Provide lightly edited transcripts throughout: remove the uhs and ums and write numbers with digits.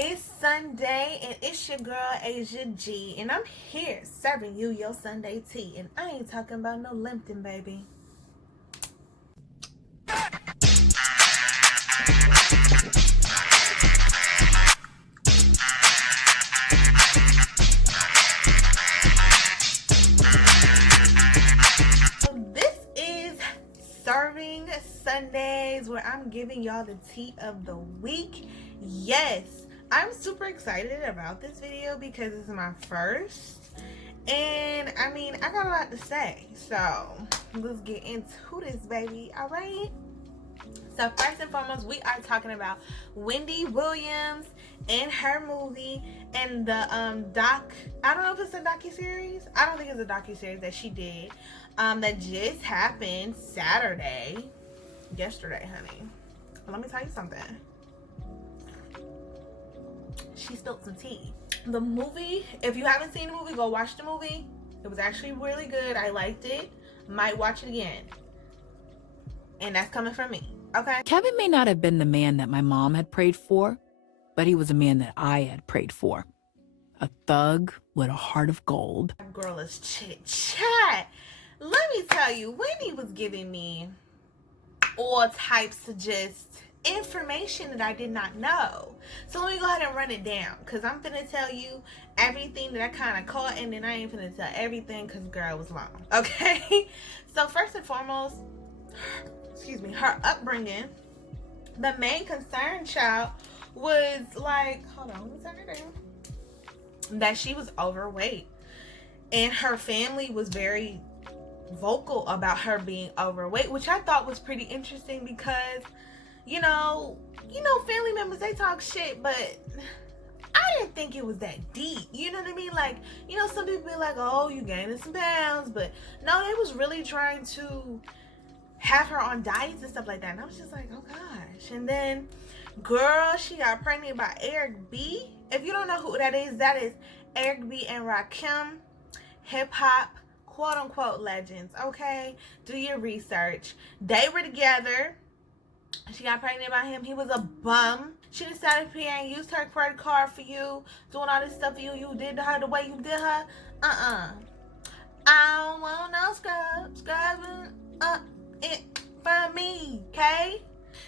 It's Sunday and it's your girl Asia G, and I'm here serving you your Sunday tea, and I ain't talking about no Lipton, baby. So this is Serving Sundays, where I'm giving y'all the tea of the week. Yes, I'm super excited about this video because it's my first, and I mean, I got a lot to say, so let's get into this, baby. All right. So first and foremost, we are talking about Wendy Williams and her movie and the I don't know if it's a docuseries. I don't think it's a docuseries that she did that just happened yesterday, honey. Let me tell you something. She spilled some tea. The movie, if you haven't seen the movie, go watch the movie. It was actually really good. I liked it. Might watch it again. And that's coming from me. Okay? Kevin may not have been the man that my mom had prayed for, but he was a man that I had prayed for. A thug with a heart of gold. Girl is chit chat. Let me tell you, Wendy was giving me all types of just information that I did not know. So let me go ahead and run it down, because I'm finna tell you everything that I kind of caught, and then I ain't finna tell everything because girl was long. Okay? So first and foremost, her upbringing, the main concern, child, was like, hold on, let me turn it down, that she was overweight, and her family was very vocal about her being overweight, which I thought was pretty interesting because you know family members, they talk shit, but I didn't think it was that deep. You know what I mean? Like, some people be like, oh, you gaining some pounds, but no, they was really trying to have her on diets and stuff like that. And I was just like, oh gosh. And then, girl, she got pregnant by Eric B. If you don't know who that is Eric B and Rakim, hip hop, quote unquote legends. Okay, do your research. They were together. She got pregnant by him. He was a bum. She decided to pay and used her credit card for you, doing all this stuff for you. You did to her the way you did her. I don't want no scrubbing it for me, okay?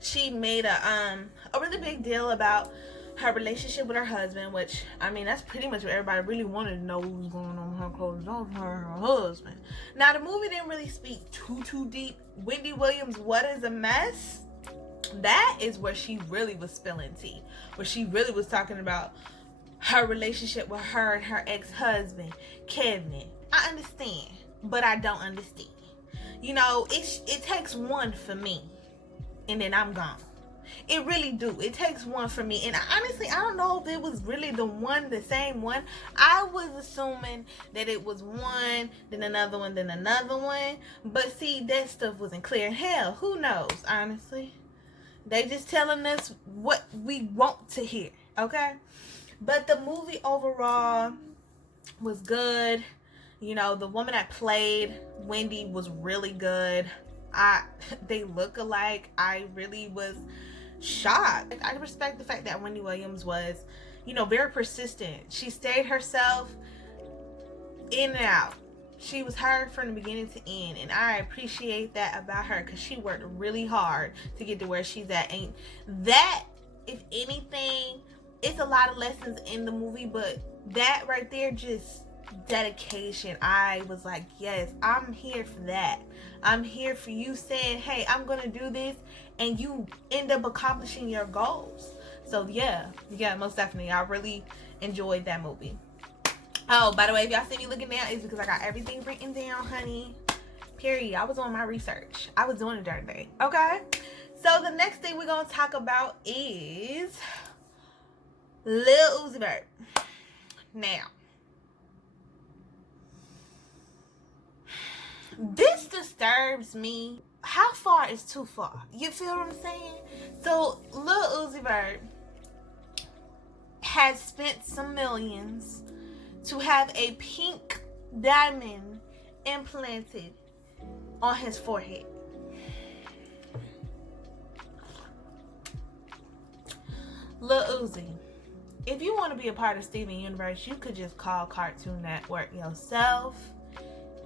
She made a really big deal about her relationship with her husband, which, I mean, that's pretty much what everybody really wanted to know, what was going on with her clothes on her husband. Now, the movie didn't really speak too deep. Wendy Williams, What Is a Mess? That is where she really was spilling tea, where she really was talking about her relationship with her and her ex-husband, Kevin. I understand, but I don't understand. It takes one for me, and then I'm gone. It really do. It takes one for me. And honestly, I don't know if it was really the same one. I was assuming that it was one, then another one, then another one. But see, that stuff wasn't clear. Hell, who knows, honestly? They just telling us what we want to hear, okay? But the movie overall was good. The woman that played Wendy was really good. They look alike. I really was shocked. I respect the fact that Wendy Williams was, very persistent. She stayed herself in and out. She was her from the beginning to end, and I appreciate that about her because she worked really hard to get to where she's at. And that, if anything, it's a lot of lessons in the movie, but that right there, just dedication. I was like, yes, I'm here for that. I'm here for you saying, hey, I'm gonna do this, and you end up accomplishing your goals. So yeah, most definitely, I really enjoyed that movie. Oh, by the way, if y'all see me looking down, it's because I got everything written down, honey. Period. I was on my research. I was doing it during the day. Okay? So the next thing we're going to talk about is Lil Uzi Vert. Now, this disturbs me. How far is too far? You feel what I'm saying? So Lil Uzi Vert has spent some millions to have a pink diamond implanted on his forehead. Lil Uzi, if you want to be a part of Steven Universe, you could just call Cartoon Network yourself.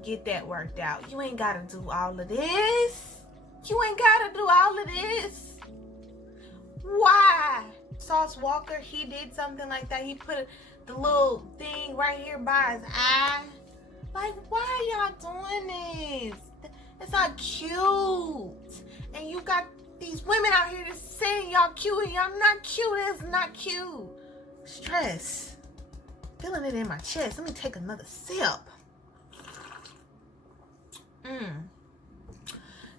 Get that worked out. You ain't gotta do all of this. You ain't gotta do all of this. Why? Sauce Walker, he did something like that. He put the little thing right here by his eye. Like, why are y'all doing this? It's not cute. And you got these women out here just saying y'all cute and y'all not cute. It's not cute. Stress. Feeling it in my chest. Let me take another sip.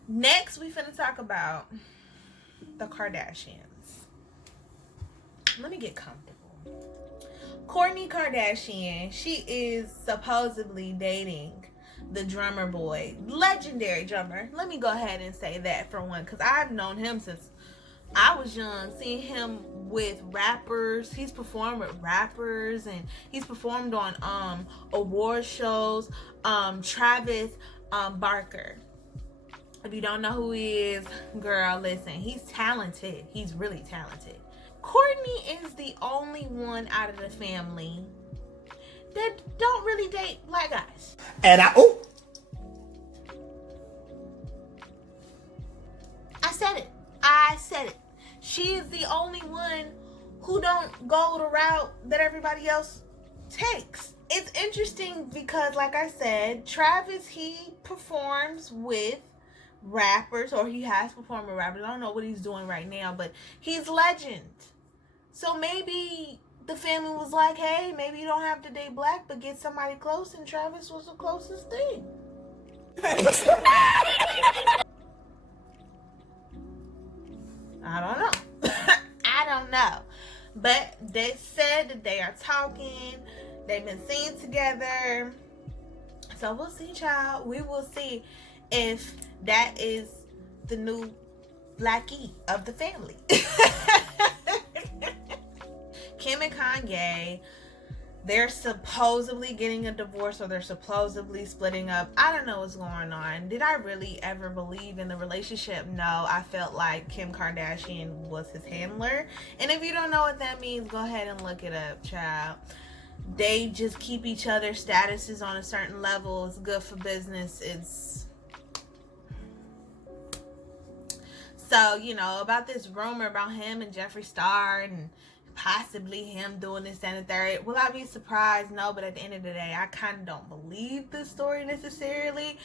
Next, we finna talk about the Kardashians. Let me get comfortable. Kourtney Kardashian, she is supposedly dating the drummer boy, legendary drummer. Let me go ahead and say that for one, because I've known him since I was young, seeing him with rappers. He's performed with rappers and he's performed on award shows. Travis Barker. If you don't know who he is, girl, listen, he's talented. He's really talented. Kourtney is the only one out of the family that don't really date black guys. And I said it. She is the only one who don't go the route that everybody else takes. It's interesting because, like I said, Travis, he performs with rappers, or he has performed with rappers. I don't know what he's doing right now, but he's legend. So maybe the family was like, hey, maybe you don't have to date black, but get somebody close, and Travis was the closest thing. I don't know. I don't know. But they said that they are talking. They've been seen together. So we'll see, child. We will see if that is the new Blackie of the family. Kim and Kanye, they're supposedly getting a divorce, or they're supposedly splitting up. I don't know what's going on. Did I really ever believe in the relationship? No, I felt like Kim Kardashian was his handler. And if you don't know what that means, go ahead and look it up, child. They just keep each other's statuses on a certain level. It's good for business. It's so, you know, about this rumor about him and Jeffree Star and possibly him doing this and the third. Will I be surprised? No, but at the end of the day, I kind of don't believe the story necessarily.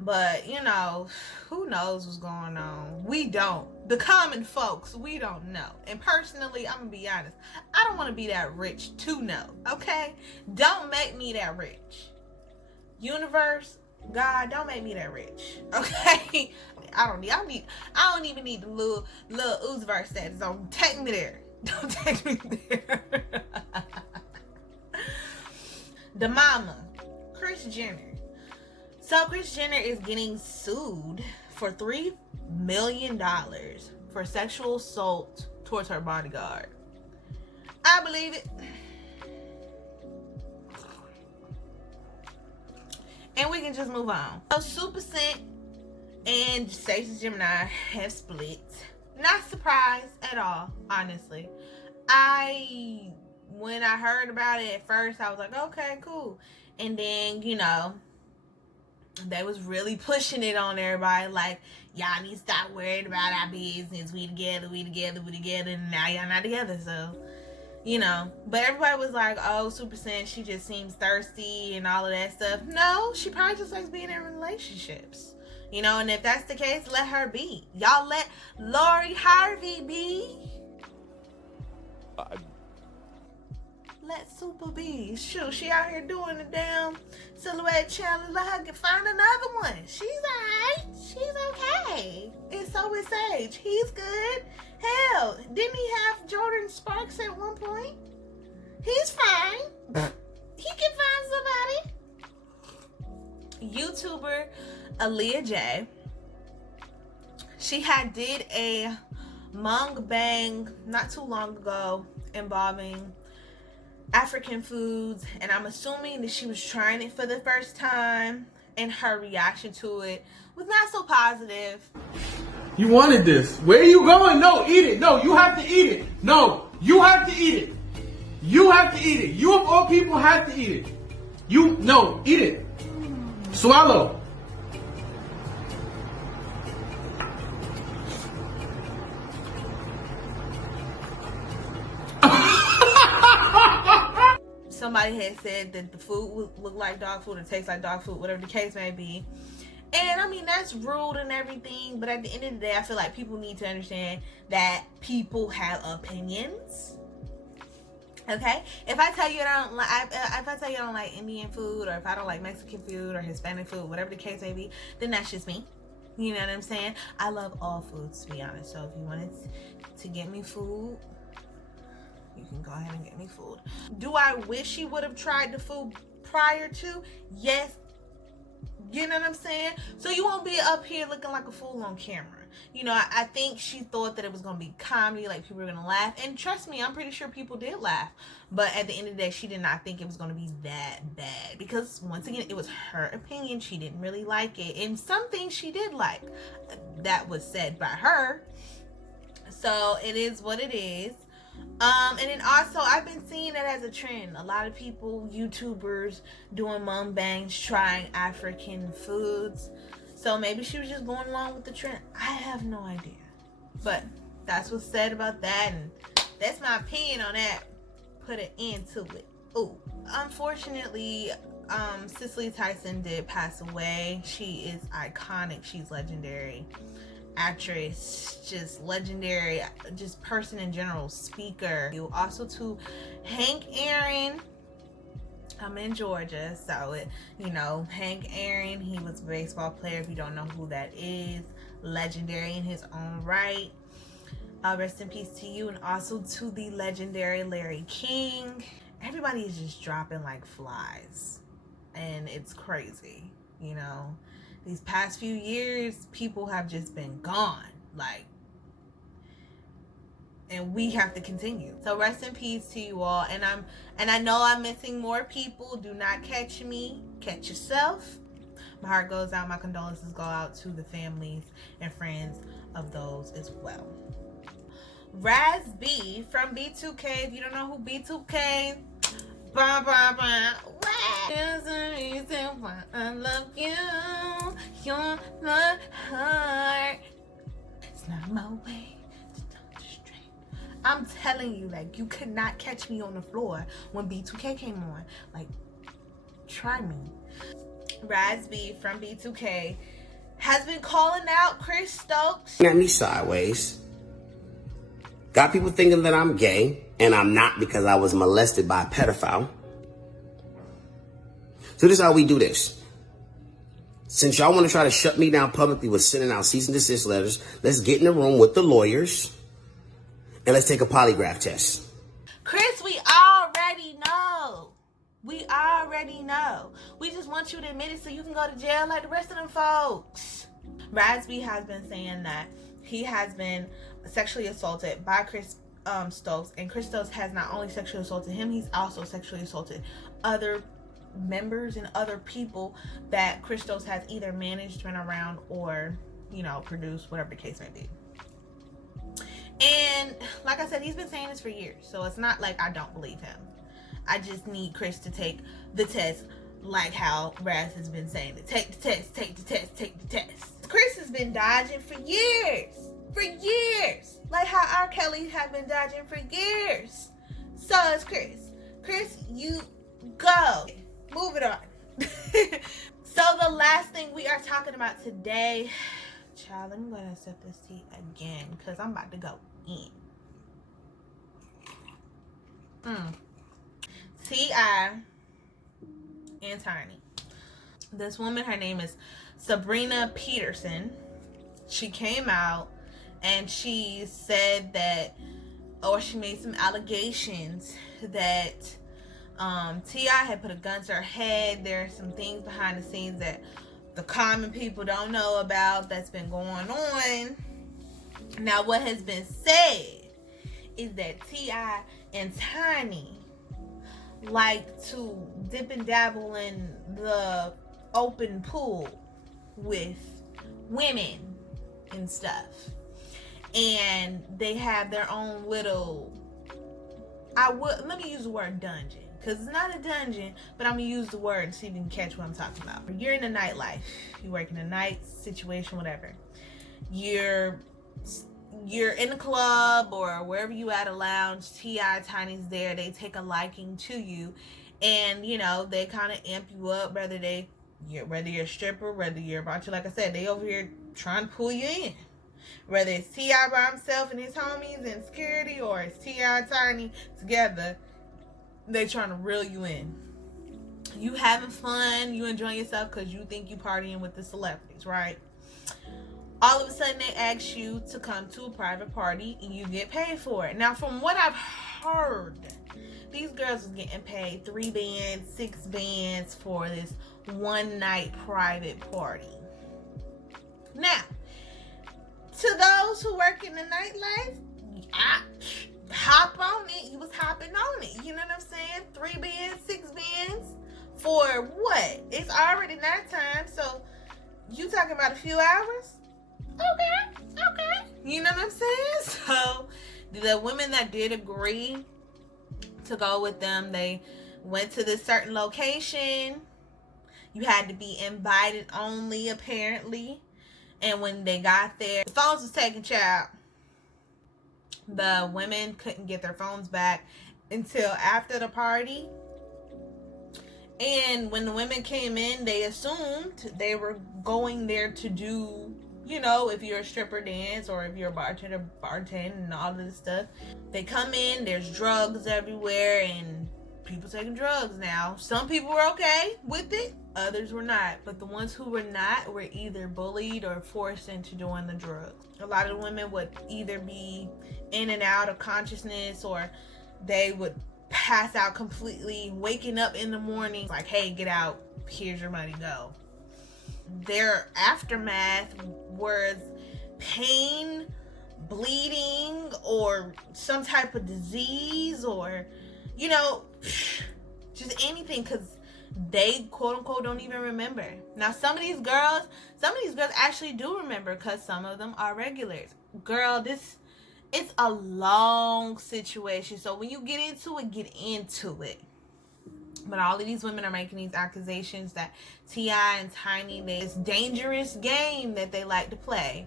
But, you know, who knows what's going on? We don't. The common folks, we don't know. And personally, I'm going to be honest, I don't want to be that rich to know, okay? Don't make me that rich. Universe, God, don't make me that rich, okay? I don't even need the little Uzi verse status. Don't take me there. Don't take me there. The mama, Kris Jenner. So Kris Jenner is getting sued for $3 million for sexual assault towards her bodyguard. I believe it. And we can just move on. So Super Scent and Stacey Gemini have split. Not surprised at all, honestly. When I heard about it at first, I was like, okay, cool. And then, you know, they was really pushing it on everybody, like, y'all need to stop worrying about our business. We together, and now y'all not together, so, you know. But everybody was like, oh, Super Scent, she just seems thirsty and all of that stuff. No, she probably just likes being in relationships. You know, and if that's the case, let her be. Y'all let Lori Harvey be. Let Super be. Shoot, she out here doing the damn silhouette challenge. Let her find another one. She's alright. She's okay. And so is Sage. He's good. Hell, didn't he have Jordan Sparks at one point? He's fine. He can find somebody. YouTuber Aaliyah J. She had did a mukbang not too long ago involving African foods, and I'm assuming that she was trying it for the first time, and her reaction to it was not so positive. You wanted this. Where are you going? No, eat it. No, you have to eat it. No, you have to eat it. You have to eat it. You of all people have to eat it. No, eat it. Swallow. Somebody had said that the food would look like dog food or taste like dog food, whatever the case may be. And I mean, that's rude and everything, but at the end of the day, I feel like people need to understand that people have opinions. Okay? If I tell you I don't like, if I tell you I don't like Indian food, or if I don't like Mexican food or Hispanic food, whatever the case may be, then that's just me. You know what I'm saying? I love all foods, to be honest. So if you wanted to get me food, you can go ahead and get me food. Do I wish he would have tried the food prior to? Yes. You know what I'm saying? So you won't be up here looking like a fool on camera. You know, I think she thought that it was going to be comedy, like people were going to laugh. And trust me, I'm pretty sure people did laugh. But at the end of the day, she did not think it was going to be that bad. Because once again, it was her opinion. She didn't really like it. And some things she did like. That was said by her. So it is what it is. And then also, I've been seeing it as a trend. A lot of people, YouTubers, doing mukbangs, trying African foods. So maybe she was just going along with the trend. I have no idea. But that's what's said about that. And that's my opinion on that. Put an end to it. Ooh. Unfortunately, Cicely Tyson did pass away. She is iconic. She's legendary. Actress, just legendary, just person in general, speaker. Also to Hank Aaron. I'm in Georgia, so Hank Aaron, he was a baseball player. If you don't know who that is, legendary in his own right. Rest in peace to you, and also to the legendary Larry King. Everybody is just dropping like flies, and it's crazy, These past few years, people have just been gone, and we have to continue. So rest in peace to you all. And I know I'm missing more people. Do not catch me. Catch yourself. My heart goes out. My condolences go out to the families and friends of those as well. Raz B from B2K. If you don't know who B2K, there's a reason why I love you. You're my heart. It's not my way to touch the string. I'm telling you, you could not catch me on the floor when B2K came on. Try me. Raz B from B2K has been calling out Chris Stokes. At me sideways. Got people thinking that I'm gay, and I'm not, because I was molested by a pedophile. So this is how we do this. Since y'all want to try to shut me down publicly with sending out cease and desist letters, let's get in the room with the lawyers and let's take a polygraph test. Chris, we already know. We already know. We just want you to admit it so you can go to jail like the rest of them folks. Rasby has been saying that he has been sexually assaulted by Chris Stokes, and Chris Stokes has not only sexually assaulted him, he's also sexually assaulted other members and other people that Chris Stokes has either managed, been around, or produced, whatever the case may be. And like I said, he's been saying this for years, so it's not like I don't believe him. I just need Chris to take the test, like how Raz has been saying it. Take the test, take the test, take the test. Chris has been dodging for years. For years. Like how R. Kelly has been dodging for years. So is Chris. Chris, you go. Move it on. So the last thing we are talking about today, child, let me go ahead and sip this tea again, because I'm about to go in. T.I. and Tiny. This woman, her name is Sabrina Peterson. She came out and she said that, or she made some allegations that T.I. had put a gun to her head. There are some things behind the scenes that the common people don't know about that's been going on. Now, what has been said is that T.I. and Tiny like to dip and dabble in the open pool with women and stuff. And they have their own little let me use the word dungeon, because it's not a dungeon, but I'm gonna use the word and see if you can catch what I'm talking about. You're in the nightlife, you work in a night situation, whatever. You're in the club or wherever you at, a lounge. T.I., Tiny's there. They take a liking to you, and you know they kind of amp you up. Whether you're a stripper, whether you're about to, like I said, they over here trying to pull you in. Whether it's T.I. by himself and his homies and security, or it's T.I., Tiny together, they trying to reel you in. You having fun, you enjoying yourself because you think you partying with the celebrities, right? All of a sudden they ask you to come to a private party and you get paid for it. Now, from what I've heard, these girls was getting paid 3 bands, 6 bands for this one night private party. Now, to those who work in the nightlife, hop on it. You was hopping on it. You know what I'm saying? 3 bands, 6 bands for what? It's already nighttime, so you talking about a few hours? Okay. You know what I'm saying? So the women that did agree to go with them, they went to this certain location. You had to be invited only, apparently. And when they got there, the phones was taken, child. The women couldn't get their phones back until after the party. And when the women came in, they assumed they were going there to do, you know, if you're a stripper, dance, or if you're a bartender, bartend, and all of this stuff. They come in, there's drugs everywhere, and people taking drugs now. Some people were okay with it, others were not. But the ones who were not were either bullied or forced into doing the drugs. A lot of the women would either be in and out of consciousness, or they would pass out completely, waking up in the morning like, hey, get out, here's your money, go. Their aftermath was pain, bleeding, or some type of disease, or, you know, just anything, because they quote unquote don't even remember. Now some of these girls actually do remember, because some of them are regulars. Girl, it's a long situation, so when you get into it. But all of these women are making these accusations that T.I. and Tiny, this dangerous game that they like to play,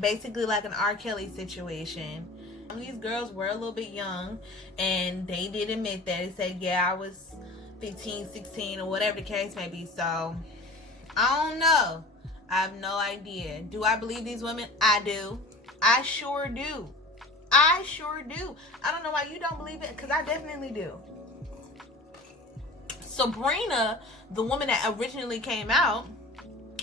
basically like an R. Kelly situation. Some of these girls were a little bit young, and they did admit that. They said, yeah, I was 15, 16, or whatever the case may be. So I don't know. I have no idea. Do I believe these women? I do. I sure do. I don't know why you don't believe it, because I definitely do. Sabrina, the woman that originally came out,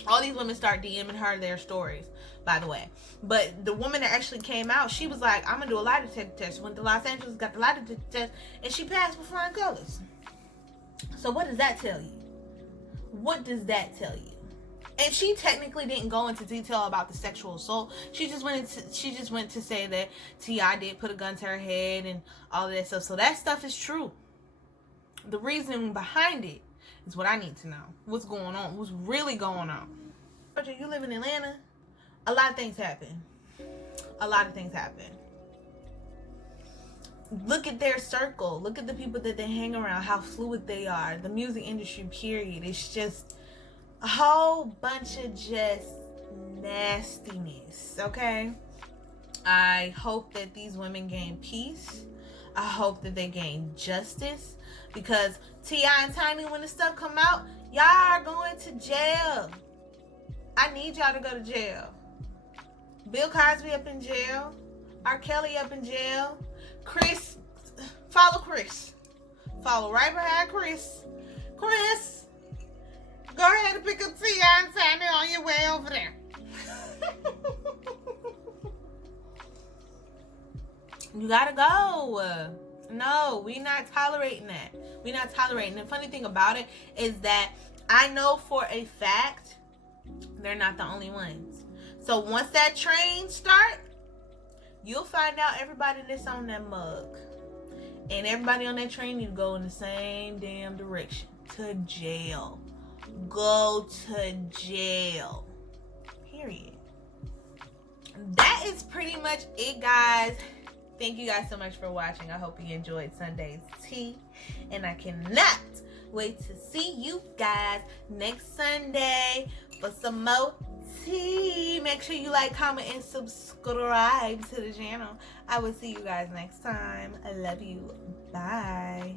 all these women start DMing her their stories, by the way. But the woman that actually came out, she was like, I'm going to do a lie detector test. Went to Los Angeles, got the lie detector test, and she passed with flying colors. So what does that tell you? What does that tell you? And she technically didn't go into detail about the sexual assault. She just went to say that T.I. did put a gun to her head and all of that stuff. So that stuff is true. The reason behind it is what I need to know. What's going on? What's really going on? You live in Atlanta, a lot of things happen. Look at their circle. Look at the people that they hang around, how fluid they are. The music industry, period. It's just a whole bunch of just nastiness, okay? I hope that these women gain peace. I hope that they gain justice, because T.I. and Tiny, when the stuff come out, y'all are going to jail. I need y'all to go to jail. Bill Cosby up in jail. R. Kelly up in jail. Chris, follow Chris. Follow right behind Chris. Chris, go ahead and pick up T.I. and Tiny on your way over there. You gotta go. No, we not tolerating that. We not tolerating. The funny thing about it is that I know for a fact they're not the only ones. So once that train start, you'll find out everybody that's on that mug. And everybody on that train need to go in the same damn direction. To jail. Go to jail. Period. That is pretty much it, guys. Thank you guys so much for watching. I hope you enjoyed Sunday's tea. And I cannot wait to see you guys next Sunday for some more tea. Make sure you like, comment, and subscribe to the channel. I will see you guys next time. I love you. Bye.